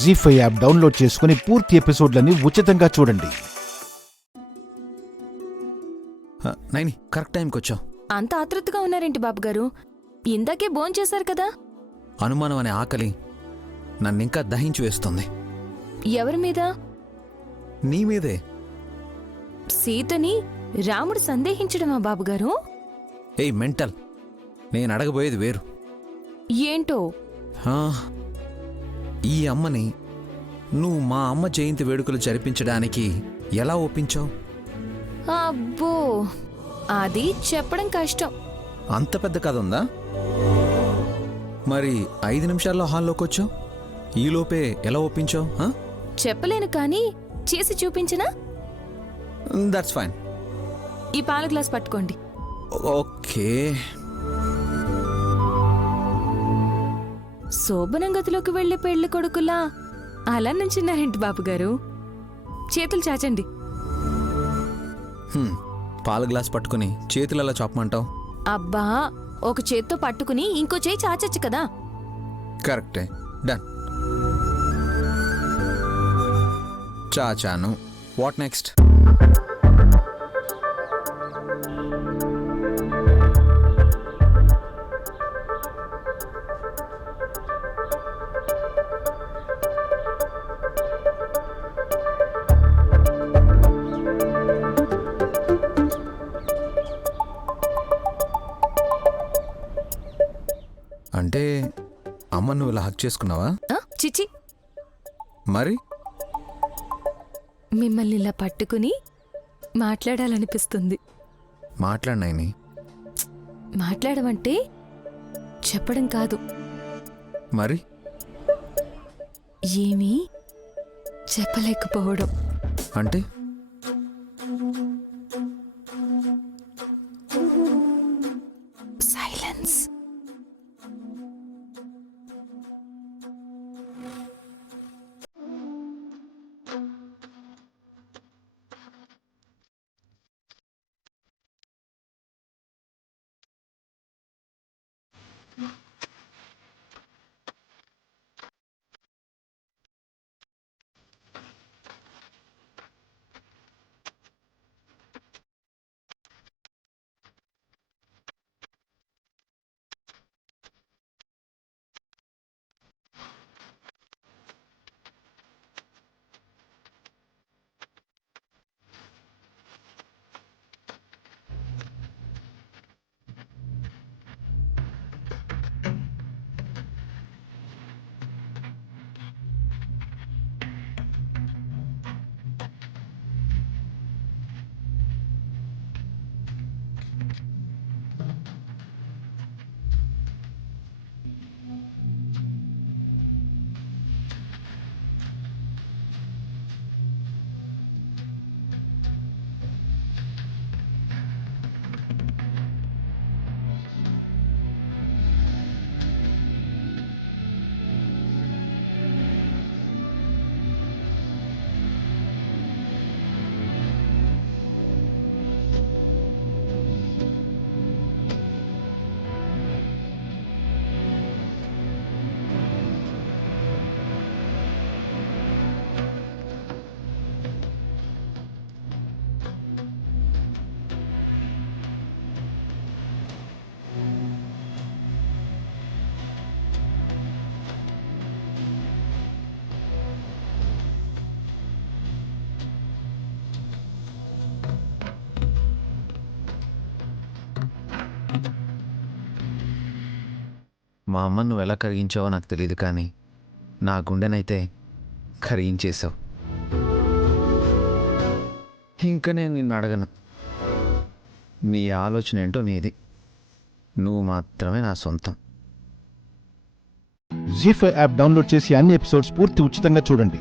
జీ5 app download చేసుకుని పూర్తి ఎపిసోడ్లని ఉచితంగా చూడండి. నైని కరెక్ట్ టైంకి వచ్చావు. అంత ఆతృతగా ఉన్నారేంటి బాబుగారు? ఇందాకే భోంచేశారు కదా. అనుమానం అనే ఆకలి నన్నింకా దహించి వేస్తుంది. ఎవరి మీద? నీ మీదే. సీతని రాముడు సందేహించడమా బాబుగారు? ఏయ్ మెంటల్, నేను అడగబోయేది వేరు. ఏంటో? ఈ అమ్మని నువ్వు మా అమ్మ జయంతి వేడుకలు జరిపించడానికి ఎలా ఒప్పించావు? అబ్బో, అది చెప్పడం కష్టం. అంత పెద్ద కథ ఉందా? మరి 5 నిమిషాల్లో హాల్లోకి వచ్చావు. ఈలోపే ఎలా ఒప్పించావు? చెప్పలేను కానీ చేసి చూపించనా? That's fine. ఈ పాల గ్లాస్ పట్టుకోండి. ఓకే. శోభనం గదిలోకి వెళ్లే పెళ్లి కొడుకులా అలా నుంచున్నారేంటి బాబుగారు? చేతులు చాచండి. పాల గ్లాస్ పట్టుకుని చేతులు ఎలా చాపమంటావు? అబ్బా, ఒక చేత్తో పట్టుకుని ఇంకో చేయి చాచచ్చు కదా. కరెక్టే. డన్. చాచాను. What next? అంటే అమ్మ నువ్వు ఇలా హక్ చేసుకున్నావా? చిచి, మరి మిమ్మల్ని ఇలా పట్టుకుని మాట్లాడాలనిపిస్తుంది. మాట్లాడినాయిని. మాట్లాడమంటే చెప్పడం కాదు, మరి ఏమీ చెప్పలేకపోవడం. అంటే సైలెన్స్. మా అమ్మ నువ్వు ఎలా కరిగించావో నాకు తెలియదు, కానీ నా గుండెనైతే కరిగించేశావు. ఇంకా నేను నిన్ను అడగను. నీ ఆలోచన ఏంటో నీది. నువ్వు మాత్రమే నా సొంతం. జీ5 యాప్ డౌన్లోడ్ చేసి అన్ని ఎపిసోడ్స్ పూర్తి ఉచితంగా చూడండి.